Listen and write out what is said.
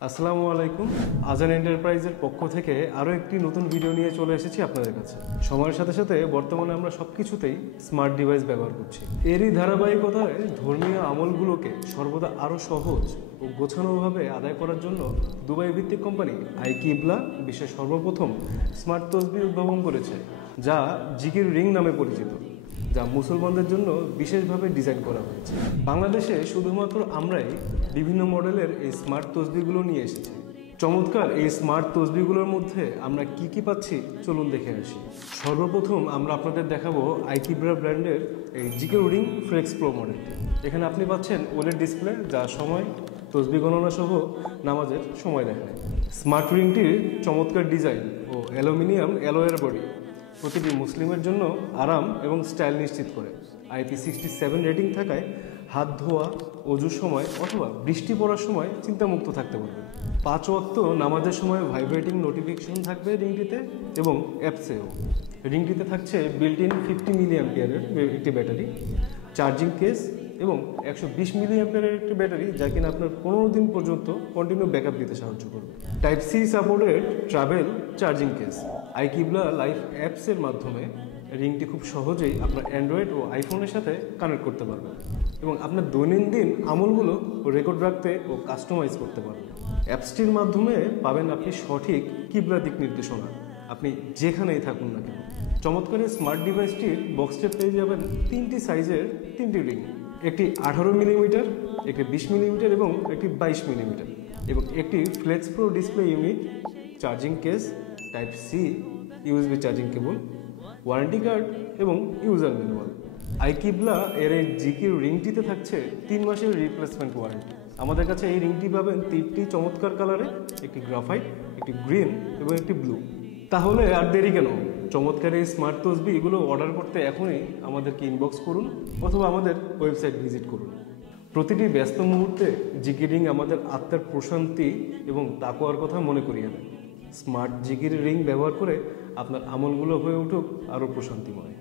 আসসালামু আলাইকুম। আজান এন্টারপ্রাইজের পক্ষ থেকে আরও একটি নতুন ভিডিও নিয়ে চলে এসেছি আপনাদের কাছে। সময়ের সাথে সাথে বর্তমানে আমরা সব কিছুতেই স্মার্ট ডিভাইস ব্যবহার করছি। এরই ধারাবাহিকতায় ধর্মীয় আমলগুলোকে সর্বদা আরও সহজ ও গোছানোভাবে আদায় করার জন্য দুবাই ভিত্তিক কোম্পানি আইকিবলা বিশ্বের সর্বপ্রথম স্মার্ট তসবিহ উদ্ভাবন করেছে, যা জিকির রিং নামে পরিচিত, যা মুসলমানদের জন্য বিশেষভাবে ডিজাইন করা হয়েছে। বাংলাদেশে শুধুমাত্র আমরাই বিভিন্ন মডেলের এই স্মার্ট তসবিহগুলো নিয়ে এসেছি। চমৎকার এই স্মার্ট তসবিহগুলোর মধ্যে আমরা কি কি পাচ্ছি চলুন দেখে আসি। সর্বপ্রথম আমরা আপনাদের দেখাবো আইকিবলা ব্র্যান্ডের এই জিকির রিং ফ্লেক্স প্রো মডেলটি। এখানে আপনি পাচ্ছেন ওলেড ডিসপ্লে, যা সময়, তসবিহ গণনা সহ নামাজের সময় দেখায়। স্মার্ট রিংটির চমৎকার ডিজাইন ও অ্যালুমিনিয়াম অ্যালয়ের বডি প্রতিটি মুসলিমের জন্য আরাম এবং স্টাইল নিশ্চিত করে। IP67 রেটিং থাকায় হাত ধোয়া, অজুর সময় অথবা বৃষ্টি পড়ার সময় চিন্তামুক্ত থাকতে পারবেন। 5 ওয়াক্ত নামাজের সময় ভাইব্রেটিং নোটিফিকেশন থাকবে রিংটিতে এবং অ্যাপসেও। রিংটিতে থাকছে বিল্ট ইন 50 মিলিঅ্যাম্পিয়ারের একটি ব্যাটারি, চার্জিং কেস এবং 120 মিলিঅ্যাম্পিয়ারের একটি ব্যাটারি, যা কিনা আপনার 15 দিন পর্যন্ত কন্টিনিউ ব্যাকআপ দিতে সাহায্য করবে। Type C supported travel charging case. আইকিবলা লাইফ অ্যাপসের মাধ্যমে রিংটি খুব সহজেই আপনার অ্যান্ড্রয়েড ও আইফোনের সাথে কানেক্ট করতে পারবেন এবং আপনার দৈনন্দিন আমলগুলো রেকর্ড রাখতে ও কাস্টমাইজ করতে পারবেন। অ্যাপসটির মাধ্যমে পাবেন আপনি সঠিক কিবলা দিক নির্দেশনা, আপনি যেখানেই থাকুন না কেন। চমৎকার এই স্মার্ট ডিভাইসটির বক্সে পেয়ে যাবেন 3টি সাইজের 3টি রিং, একটি 18 মিলিমিটার, একটি 20 মিলিমিটার এবং একটি 22 মিলিমিটার, এবং একটি flex pro display unit, charging case, type C USB charging cable, warranty card এবং ইউজার ম্যানুয়াল। আইকিবলা এর এই জিকির রিংটিতে থাকছে 3 মাসের রিপ্লেসমেন্ট ওয়ারেন্টি। আমাদের কাছে এই রিংটি পাবেন 3টি চমৎকার কালারে, একটি গ্রাফাইট, একটি গ্রিন এবং একটি ব্লু। তাহলে আর দেরি কেন? চমৎকার এই স্মার্ট তসবিহ এগুলো অর্ডার করতে এখনই আমাদেরকে ইনবক্স করুন অথবা আমাদের ওয়েবসাইট ভিজিট করুন। প্রতিটি ব্যস্ত মুহূর্তে জিকির রিং আমাদের আত্মার প্রশান্তি এবং তাকওয়ার কথা মনে করিয়ে দেয়। স্মার্ট জিকির রিং ব্যবহার করে আপনার আমলগুলো হয়ে উঠুক আরও প্রশান্তিময়।